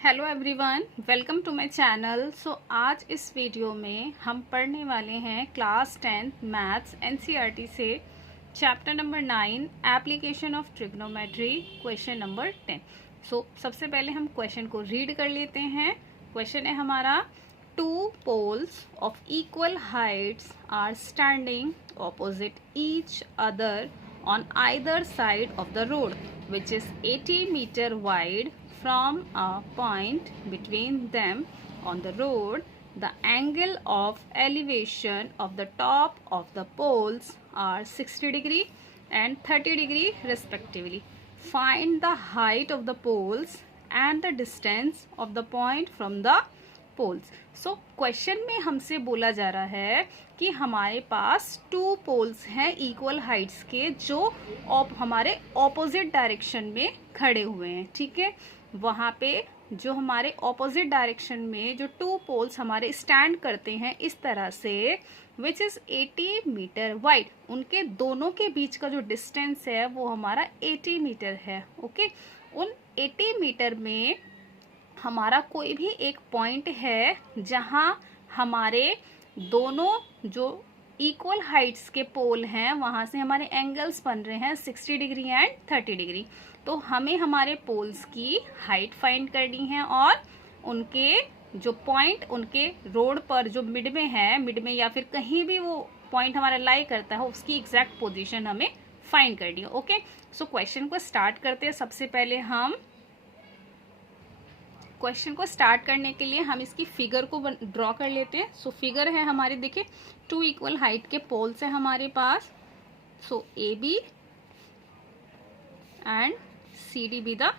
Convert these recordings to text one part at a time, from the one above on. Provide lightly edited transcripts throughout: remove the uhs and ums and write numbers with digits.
Hello everyone, welcome to my channel. आज इस video में हम पढ़ने वाले हैं क्लास 10 मैथ्स एनसीईआरटी से chapter number 9 application of trigonometry question number 10। सबसे पहले हम क्वेश्चन को रीड कर लेते हैं। क्वेश्चन है हमारा, two poles of equal heights are standing opposite each other on either side of the road which is 80 meter wide. From a point between them on the road, the angle of elevation of the top of the poles are 60 degree and 30 degree respectively. Find the height of the poles and the distance of the point from the poles. Question में हमसे बोला जा रहा है कि हमारे पास two poles हैं इक्वल हाइट्स के, जो हमारे ऑपोजिट डायरेक्शन में खड़े हुए हैं। ठीक है, वहां पे जो हमारे ऑपोजिट डायरेक्शन में जो टू पोल्स हमारे स्टैंड करते हैं इस तरह से, विच इज 80 मीटर वाइड, उनके दोनों के बीच का जो डिस्टेंस है वो हमारा 80 मीटर है। ओके, उन 80 मीटर में हमारा कोई भी एक पॉइंट है जहां हमारे दोनों जो इक्वल हाइट्स के पोल हैं वहां से हमारे एंगल्स बन रहे हैं 60 डिग्री एंड 30 डिग्री। तो हमें हमारे पोल्स की हाइट फाइंड करनी है और उनके जो पॉइंट उनके रोड पर जो मिड में या फिर कहीं भी वो पॉइंट हमारा लाई करता है उसकी एग्जैक्ट पोजीशन हमें फाइंड करनी है। ओके, क्वेश्चन को स्टार्ट करते हैं। सबसे पहले हम क्वेश्चन को स्टार्ट करने के लिए हम इसकी फिगर को ड्रॉ कर लेते हैं। फिगर है हमारी, देखिए टू इक्वल हाइट के पोल्स है हमारे पास। A B and C D be the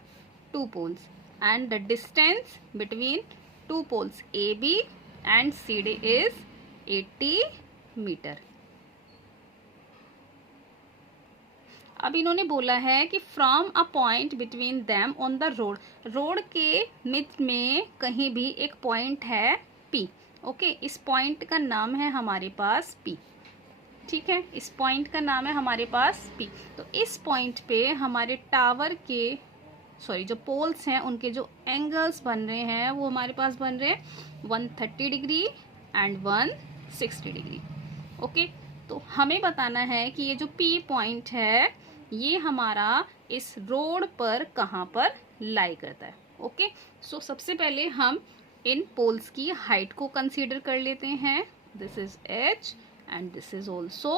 two poles and the distance between two poles A B and C D is 80 meter. अब इन्होंने बोला है कि from a point between them on the road, road के mid में कहीं भी एक पॉइंट है P। ओके, इस पॉइंट का नाम है हमारे पास P। ठीक है, इस पॉइंट का नाम है हमारे पास P। तो इस पॉइंट पे हमारे टावर के जो पोल्स हैं उनके जो एंगल्स बन रहे हैं वो हमारे पास बन रहे हैं 130 डिग्री एंड 160 डिग्री। ओके, तो हमें बताना है कि ये जो P पॉइंट है ये हमारा इस रोड पर कहाँ पर लाई करता है। ओके, सबसे पहले हम इन पोल्स की हाइट को कंसीडर कर लेते हैं। This is h and this is also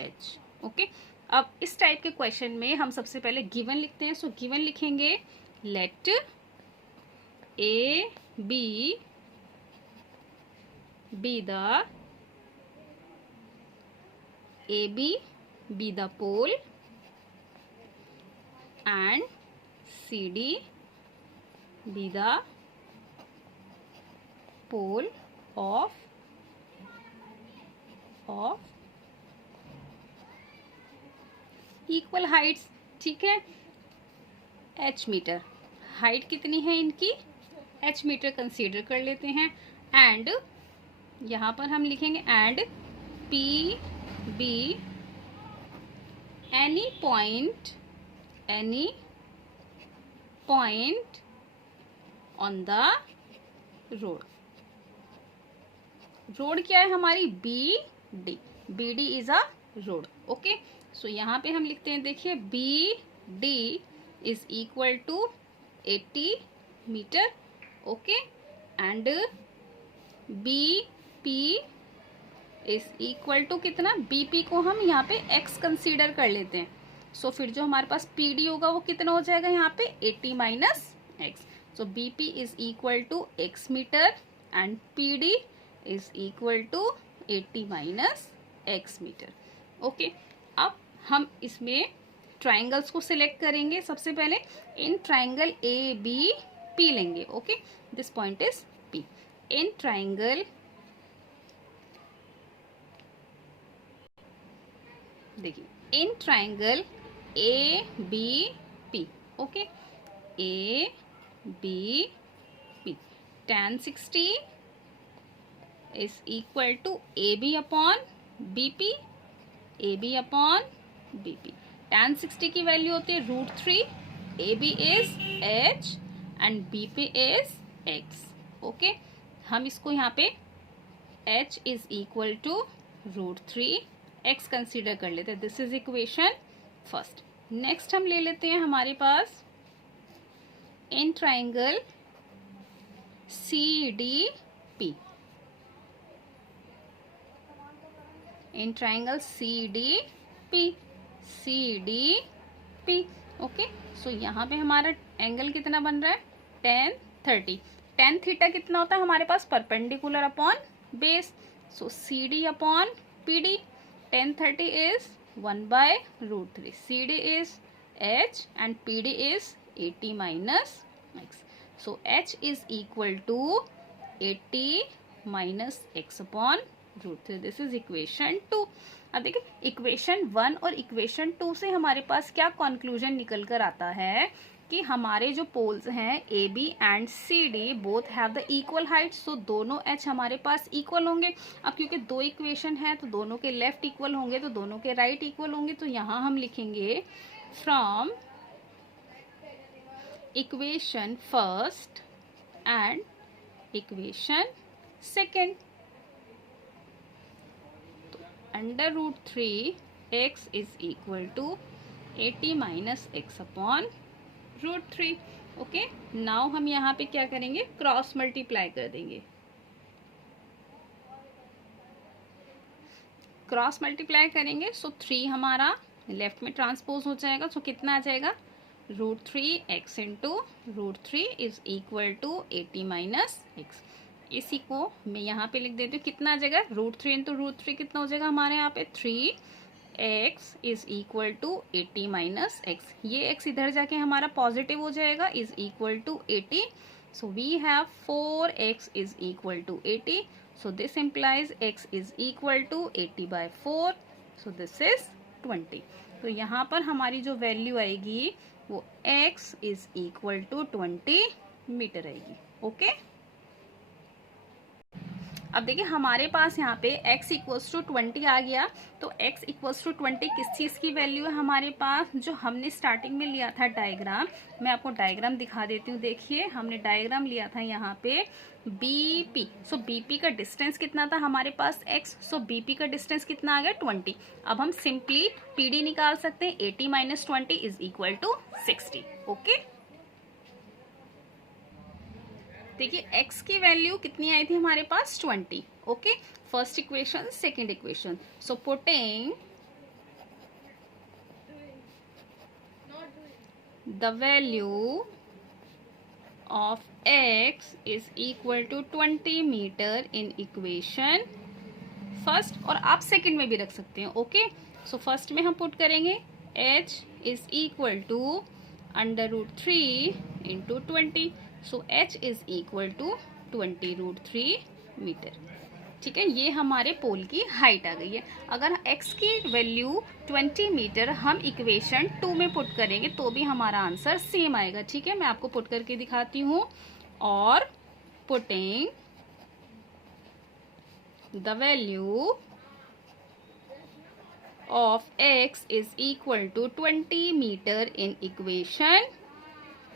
h। Okay, अब इस टाइप के क्वेश्चन में हम सबसे पहले गिवन लिखते हैं। गिवन लिखेंगे, let A B the be the pole and CD be the pole of equal heights। ठीक है, h मीटर, हाइट कितनी है इनकी, h मीटर कंसीडर कर लेते हैं। एंड यहाँ पर हम लिखेंगे and P B any point on the road। Road क्या है हमारी, BD is a road. Okay, यहाँ पे हम लिखते हैं, देखिए BD is equal to 80 metre. Okay, and BP is equal to कितना, BP को हम यहाँ पे x कंसीडर कर लेते हैं। फिर जो हमारे पास PD होगा वो कितना हो जाएगा यहाँ पे 80 minus x। BP is equal to x meter and PD is equal to 80 minus x meter. Okay, अब हम इसमें ट्राइंगल्स को सिलेक्ट करेंगे। सबसे पहले इन ट्राइंगल ABP लेंगे। Okay, this point is P। In triangle, देखिए in triangle ABP। Okay, ABP tan 60 is equal to AB upon BP, AB upon BP। tan 60 की वैल्यू होती है √3, AB is h and B P is x. Okay, हम इसको यहाँ पे h is equal to √3 x consider कर लेते हैं. This is equation first. Next हम ले लेते हैं हमारे पास in triangle CDP. In triangle CDP. Okay, so यहाँ पे हमारा एंगल कितना बन रहा है? tan 30. tan थीटा कितना होता है हमारे पास? Perpendicular upon base. So CD upon PD. tan 30 is 1/√3. CD is h and PD is 80 minus x. So h is equal to 80 minus x upon √3. This is equation 2. अब देखिए equation 1 और equation 2 से हमारे पास क्या कंक्लूजन निकल कर आता है कि हमारे जो पोल्स हैं A B and C D both have the equal height. So दोनों एच हमारे पास इक्वल होंगे. अब क्योंकि दो इक्वेशन है तो दोनों के लेफ्ट इक्वल होंगे तो दोनों के राइट इक्वल होंगे. तो यहाँ हम लिखेंगे from equation first and equation second. तो √3 x is equal to 80 minus x upon √3. Okay, now हम यहाँ पे क्या करेंगे? क्रॉस मल्टीप्लाई कर देंगे. क्रॉस मल्टीप्लाई करेंगे सो 3 हमारा लेफ्ट में ट्रांसपोज हो जाएगा. सो कितना आ जाएगा? √3x into √3 is equal to 80 minus x. इसी को मैं यहाँ पे लिख देती हूँ. कितना आ जाएगा? √3 इंटू √3 कितना हो जाएगा हमारे यहाँ पे? 3x is equal to 80 minus x. ये x इधर जाके हमारा पॉजिटिव हो जाएगा. Is equal to 80. So we have 4x is equal to 80. So this implies x is equal to 80/4. So this is 20. तो यहाँ पर हमारी जो वैल्यू आएगी वो x is equal to 20 metre आएगी. ओके, अब देखिए हमारे पास यहाँ पे x इक्वल्स टू 20 आ गया. तो x इक्वल्स टू 20 किस चीज़ की वैल्यू है हमारे पास? जो हमने स्टार्टिंग में लिया था डायग्राम. मैं आपको डायग्राम दिखा देती हूँ. देखिए हमने डायग्राम लिया था यहाँ पे BP. सो BP का डिस्टेंस कितना था हमारे पास? x. सो BP का डिस्टेंस कितना आ गया? 20. अब हम सिंपली PD निकाल सकते हैं. 80 minus 20 is equal to 60. Okay, देखिए x की वैल्यू कितनी आई थी हमारे पास? 20. Okay, first equation second equation. So putting the value of x is equal to 20 metre in equation first, और आप सेकेंड में भी रख सकते हैं. ओके, सो फर्स्ट में हम पुट करेंगे h is equal to √3 into 20. So h is equal to 20√3 metre. ठीक है, ये हमारे पोल की हाइट आ गई है. अगर x की वैल्यू 20 मीटर हम इक्वेशन 2 में पुट करेंगे तो भी हमारा आंसर सेम आएगा. ठीक है, मैं आपको पुट करके दिखाती हूँ. और putting the value of x is equal to 20 metre in equation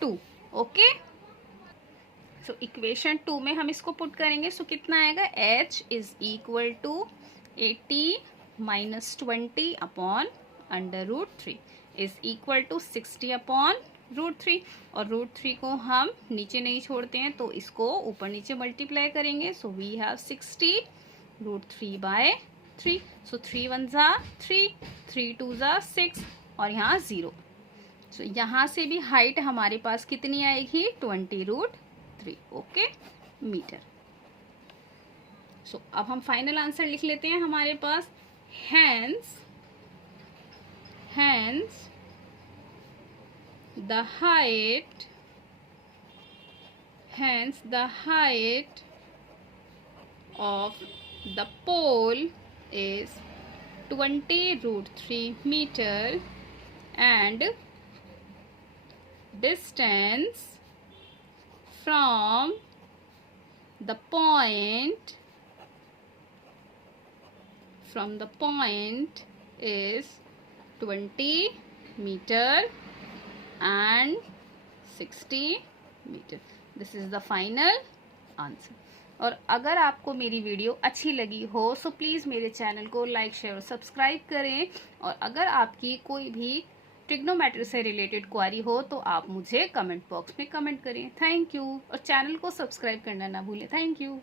2. Okay, so equation 2 में हम इसको पुट करेंगे. सो कितना आएगा? h is equal to 80 minus 20 upon √3 is equal to 60 upon √3. और √3 को हम नीचे नहीं छोड़ते हैं तो इसको ऊपर नीचे मल्टीप्लाई करेंगे. सो वी हैव 60 √3/3. सो 3 1 ज़ा 3, 3 2 ज़ा 6 और यहाँ 0. सो यहाँ से भी हाइट हमारे पास कितनी आएगी? 20√3. Okay, metre. सो अब हम फाइनल आंसर लिख लेते हैं हमारे पास. hence the height of the pole is 20√3 meter and distance from the point is 20 meter and 60 metre. This is the final answer. और अगर आपको मेरी वीडियो अच्छी लगी हो सो प्लीज़ मेरे चैनल को लाइक शेयर और सब्सक्राइब करें। और अगर आपकी कोई भी ट्रिग्नोमेट्री से रिलेटेड क्वारी हो तो आप मुझे कमेंट बॉक्स में कमेंट करें। Thank you. और चैनल को सब्सक्राइब करना ना भूलें। Thank you.